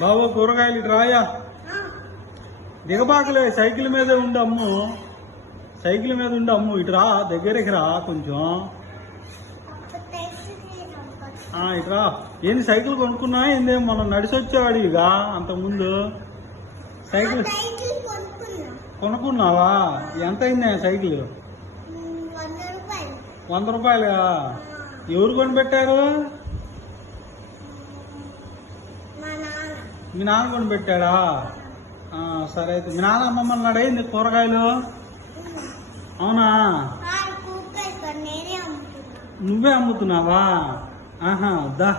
బాబు కూరగాయలు ఇటు రాయా. దిగబాకలే, సైకిల్ మీదే ఉండి అమ్ము. సైకిల్ మీద ఉండి అమ్ము. ఇటు రా, దగ్గరికి రా కొంచెం. ఇటు రా. ఏంది సైకిల్ కొనుక్కున్నా? ఏంది మనం నడిచి వచ్చేవాడివిగా అంతకుముందు. సైకిల్ కొనుక్కున్నావా? ఎంత అయింది సైకిల్? 100 రూపాయలుగా? ఎవరు కొనిపెట్టారు? మీ నాన్న కొనిపెట్టాడా? సరే అయితే మీ నాన్న అమ్మమ్మన్నాడు ఏంది కూరగాయలు? అవునా? నువ్వే అమ్ముతున్నావా? దా.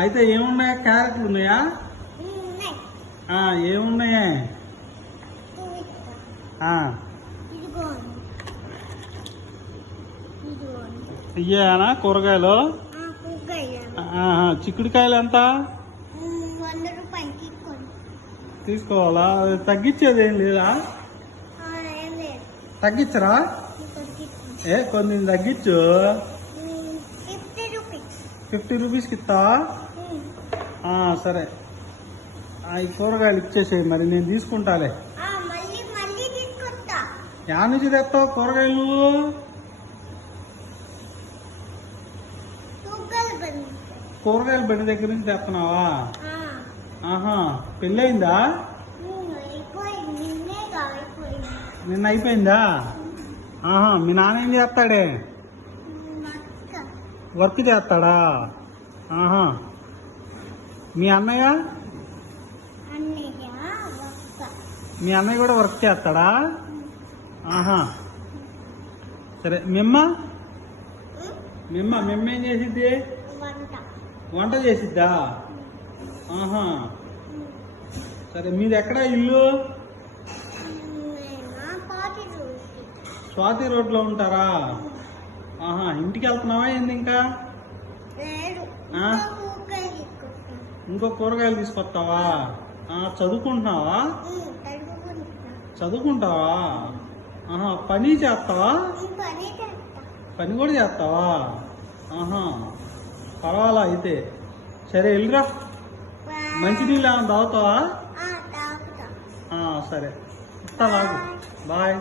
అయితే ఏమున్నాయా? క్యారెట్లు ఉన్నాయా? ఏమున్నాయా? ఇయ్యానా కూరగాయలు? చిక్కుడుకాయలు ఎంత? తీసుకోవాలా? తగ్గించేది ఏం లేదా? తగ్గించరా? కొన్ని తగ్గించు. 50 రూపీస్కి ఇస్తా. సరే ఈ కూరగాయలు ఇచ్చేసేయి, మరి నేను తీసుకుంటాలే. యా నుంచి తెస్తావు కూరగాయలు నువ్వు? కూరగాయల బండి దగ్గర నుంచి తెస్తున్నావా? పెళ్ళయిందా? నిన్న అయిపోయిందా? మీ నాన్న ఏం చేస్తాడే? వర్క్ చేస్తాడా? మీ అన్నయ్య? మీ అన్నయ్య కూడా వర్క్ చేస్తాడా? సరే మిమ్మ ఏం చేసిద్ది? వంట చేసిద్దా? సరే మీది ఎక్కడ ఇల్లు? స్వాతి రోడ్లో ఉంటారా? ఇంటికి వెళ్తున్నావా ఏంది? ఇంకా ఇంకో కూరగాయలు తీసుకొస్తావా? చదువుకుంటున్నావా? పని చేస్తావా? పని కూడా చేస్తావా? పర్వాలా అయితే. సరే వెళ్ళిరా. మంచినీళ్ళు ఏమైనా తాగుతావా? సరే ఇస్తా. బాయ్.